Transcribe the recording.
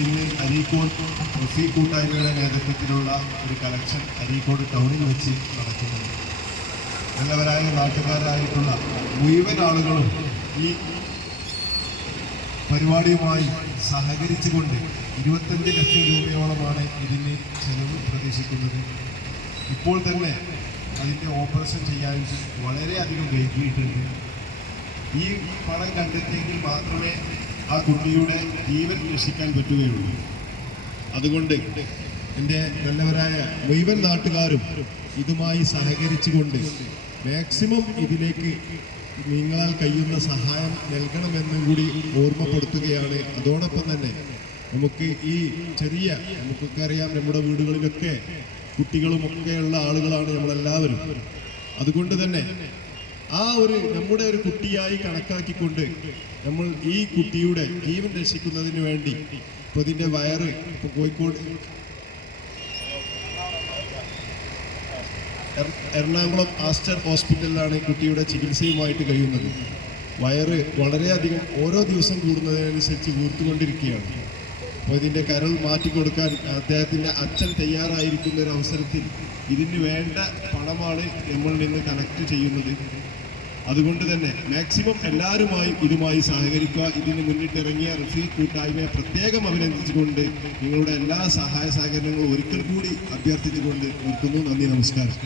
ഇന്ന് അരീക്കോട് റഫീ കൂട്ടായ്മയുടെ നേതൃത്വത്തിലുള്ള ഒരു കലക്ഷൻ അരീക്കോട് ടൗണിൽ വെച്ച് നടക്കുന്നത്. നല്ലവരായ നാട്ടുകാരായിട്ടുള്ള മുഴുവൻ ആളുകളും ഈ പരിപാടിയുമായി സഹകരിച്ചുകൊണ്ട് ഇരുപത്തഞ്ച് ലക്ഷം രൂപയോളമാണ് ഇതിന് ചെലവ് പ്രതീക്ഷിക്കുന്നത്. ഇപ്പോൾ തന്നെ അതിന്റെ ഓപ്പറേഷൻ ചെയ്യാൻ വളരെയധികം വൈകിയിട്ടുണ്ട്. ഈ പണം കണ്ടെത്തിയെങ്കിൽ മാത്രമേ ആ കുട്ടിയുടെ ജീവൻ രക്ഷിക്കാൻ പറ്റുകയുള്ളൂ. അതുകൊണ്ട് എന്റെ നല്ലവരായ മുഴുവൻ നാട്ടുകാരും ഇതുമായി സഹകരിച്ചുകൊണ്ട് മാക്സിമം ഇതിലേക്ക് നിങ്ങളാൽ കഴിയുന്ന സഹായം നൽകണമെന്നും കൂടി ഓർമ്മപ്പെടുത്തുകയാണ്. അതോടൊപ്പം തന്നെ നമുക്ക് ഈ ചെറിയ നമുക്കൊക്കെ അറിയാം നമ്മുടെ വീടുകളിലൊക്കെ കുട്ടികളുമൊക്കെയുള്ള ആളുകളാണ് നമ്മളെല്ലാവരും. അതുകൊണ്ട് തന്നെ ആ ഒരു നമ്മുടെ ഒരു കുട്ടിയായി കണക്കാക്കിക്കൊണ്ട് നമ്മൾ ഈ കുട്ടിയുടെ ജീവൻ രക്ഷിക്കുന്നതിന് വേണ്ടി ഇപ്പൊ ഇതിന്റെ വയറ് ഇപ്പൊ കോഴിക്കോട് എറണാകുളം ആസ്റ്റർ ഹോസ്പിറ്റലിലാണ് കുട്ടിയുടെ ചികിത്സയുമായിട്ട് കഴിയുന്നത്. വയറ് വളരെയധികം ഓരോ ദിവസം കൂടുന്നതിനനുസരിച്ച് വീർത്തുകൊണ്ടിരിക്കുകയാണ് അപ്പോൾ ഇതിന്റെ കരൾ മാറ്റിക്കൊടുക്കാൻ അദ്ദേഹത്തിന്റെ അച്ഛൻ തയ്യാറായിരിക്കുന്ന ഒരു അവസരത്തിൽ ഇതിന് വേണ്ട പണമാണ് നമ്മളിൽ നിന്ന് കണക്ട് ചെയ്യുന്നത്. അതുകൊണ്ട് തന്നെ മാക്സിമം എല്ലാവരുമായും ഇതുമായി സഹകരിക്കുക. ഇതിന് മുന്നിട്ടിറങ്ങിയ റഫീഖ് കൂട്ടായ്മയെ പ്രത്യേകം അഭിനന്ദിച്ചുകൊണ്ട് നിങ്ങളുടെ എല്ലാ സഹായ സഹകരണങ്ങളും ഒരിക്കൽ കൂടി അഭ്യർത്ഥിച്ചുകൊണ്ട് നിർത്തുന്നു. നന്ദി നമസ്കാരം.